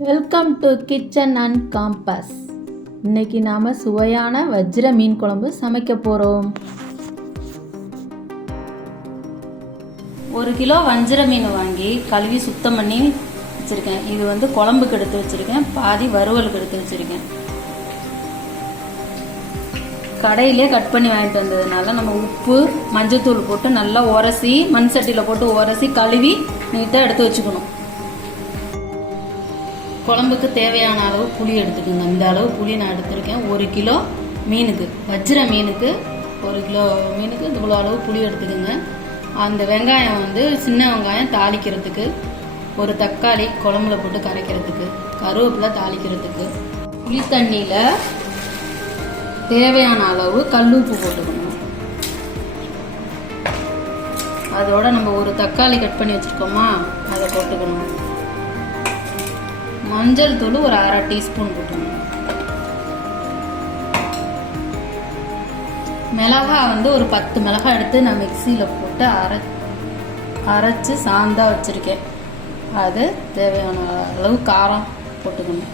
Welcome to kitchen and compass இன்னைக்கு நாம் சுவையான வஜ்ர மீன் குழம்பு சமைக்க போகிறோம் ஒரு கிலோ வஞ்சிர மீன் வாங்கி கழுவி சுத்தம் பண்ணி வச்சுருக்கேன். இது வந்து குழம்புக்கு எடுத்து வச்சுருக்கேன். பாதி வறுவலுக்கு எடுத்து வச்சுருக்கேன். கடையிலே கட் பண்ணி வாங்கிட்டு வந்ததுனால நம்ம உப்பு மஞ்சத்தூள் போட்டு நல்லா உரசி மண் சட்டியில் போட்டு உரசி கழுவி நீட்டாக எடுத்து வச்சுக்கணும். குழம்புக்கு தேவையான அளவு புளி எடுத்துக்கோங்க. இந்த அளவு புளி நான் எடுத்திருக்கேன். ஒரு கிலோ மீனுக்கு வஜ்ர மீனுக்கு ஒரு கிலோ மீனுக்கு இவ்வளோ அளவு புளி எடுத்துக்கோங்க. அந்த வெங்காயம் வந்து சின்ன வெங்காயம் தாளிக்கிறதுக்கு ஒரு தக்காளி குழம்புல போட்டு கரைக்கிறதுக்கு கருவேப்பிலை தாளிக்கிறதுக்கு புளி தண்ணியில் தேவையான அளவு கல்லுப்பு போட்டுக்கணும் அதோட நம்ம ஒரு தக்காளி கட் பண்ணி வச்சுருக்கோமா அதை போட்டுக்கணும். மஞ்சள் தூள் ஒரு அரை டீஸ்பூன் போட்டுக்கணும். மிளகா வந்து ஒரு பத்து மிளகாய் எடுத்து நான் மிக்சியில் போட்டு அரை அரைச்சி சாந்தா வச்சுருக்கேன். அது தேவையான அளவு காரம் போட்டுக்கணும்.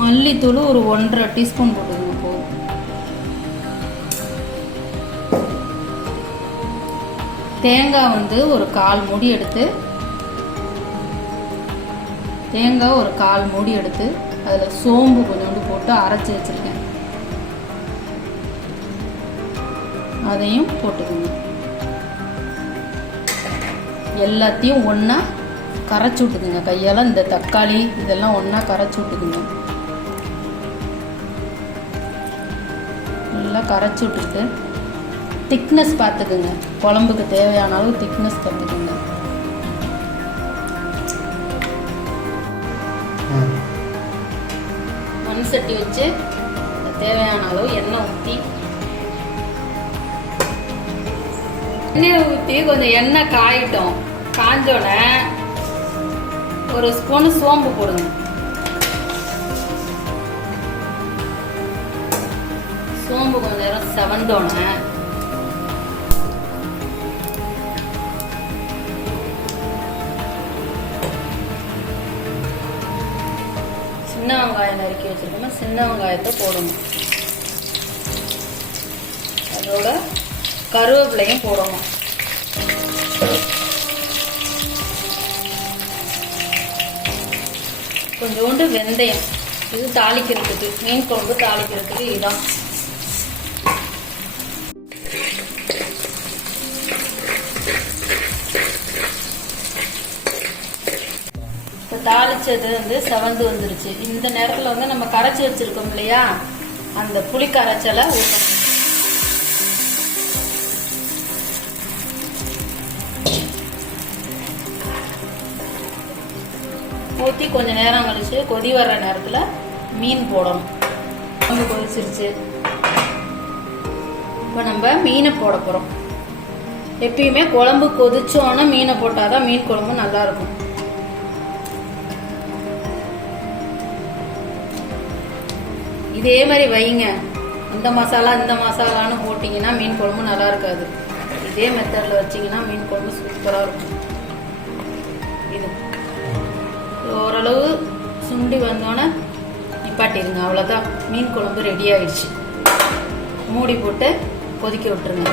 மல்லித்தூள் ஒரு ஒன்றரை டீஸ்பூன் போட்டுக்கணும் போதும். தேங்காய் வந்து ஒரு கால் மூடி எடுத்து தேங்காய் ஒரு கால் மூடி எடுத்து அதில் சோம்பு கொஞ்சோண்டு போட்டு அரைச்சி வச்சுருக்கேன். அதையும் போட்டுக்கோங்க. எல்லாத்தையும் ஒன்றா கரைச்சி விட்டுக்குங்க. கையால் இந்த தக்காளி இதெல்லாம் ஒன்றா கரைச்சி விட்டுக்குங்க. நல்லா கரைச்சி விட்டுட்டு திக்னஸ் பார்த்துக்குங்க. குழம்புக்கு தேவையான அளவு திக்னஸ் பார்த்துக்குங்க. சட்டி வச்சு தேவையான அளவு எண்ணெய் ஊற்றி எண்ணெய் ஊற்றி கொஞ்சம் எண்ணெய் காயிட்டோம். காஞ்சோடனே ஒரு ஸ்பூனு சோம்பு போடுங்க. சோம்பு கொஞ்சம் நேரம் செவந்தோடனே சின்ன வெங்காயம் நறுக்கி வச்சிருக்கோம் சின்ன வெங்காயத்தை போடணும். அதோட கருவேப்பிலையும் போடணும். கொஞ்சோண்டு வெந்தயம். இது தாளிக்கிறதுக்கு மீன் குழம்பு தாளிக்கிறதுக்கு இதுதான். தாளிச்சது வந்து செவந்து வந்துருச்சு. இந்த நேரத்தில் வந்து நம்ம கரைச்சி வச்சிருக்கோம் இல்லையா? அந்த புளி கரைச்சலை ஊற்றணும் ஊற்றி கொஞ்ச நேரம் கழிச்சு கொதி வர்ற நேரத்தில் மீன் போடணும். குழம்பு கொதிச்சிருச்சு. இப்போ நம்ம மீனை போட போகிறோம் எப்பயுமே குழம்பு கொதிச்சோன்னா மீனை போட்டால் தான் மீன் குழம்பு நல்லா இதே மாதிரி வைங்க. இந்த மசாலா இந்த மசாலான்னு போட்டிங்கன்னா மீன் குழம்பு நல்லா இருக்காது. இதே மெத்தடில் வச்சிங்கன்னா மீன் குழம்பு சூப்பராக இருக்கும். இது. ஓரளவு சுண்டி வந்தோன்னே நிப்பாட்டிடுங்க. அவ்வளோதான் மீன் குழம்பு ரெடி ஆயிடுச்சு. மூடி போட்டு கொதிக்க விட்டுருங்க.